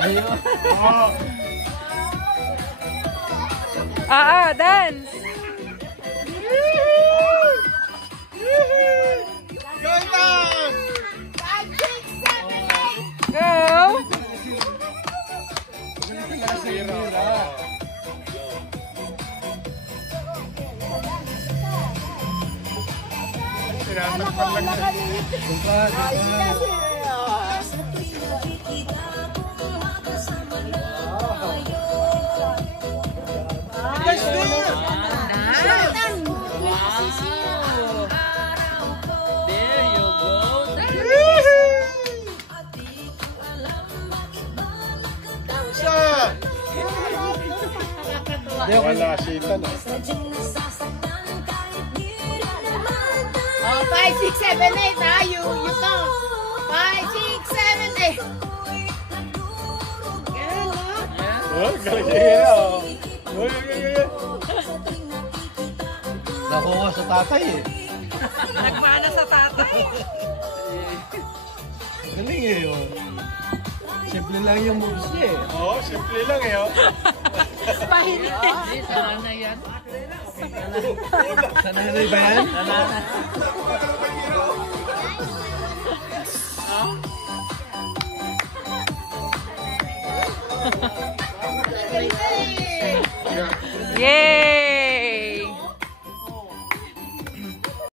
Ayun. Dance. Go lang! 5, 6, 7, 8. Go. Sinasakpan lang siya. Let's go! There you go. Wala sitan. Oh, 5, 6, 7, 8. Ah, you count. 5, 6, 7, 8. Oh, galing na. Uy. Nakuha sa tatay eh. Nagmana sa tatay. Galing eh yun. Simple lang yung moves niya eh. Oo, simple lang eh. Pahinig. Sana yan. Sanay ba yan? Yay!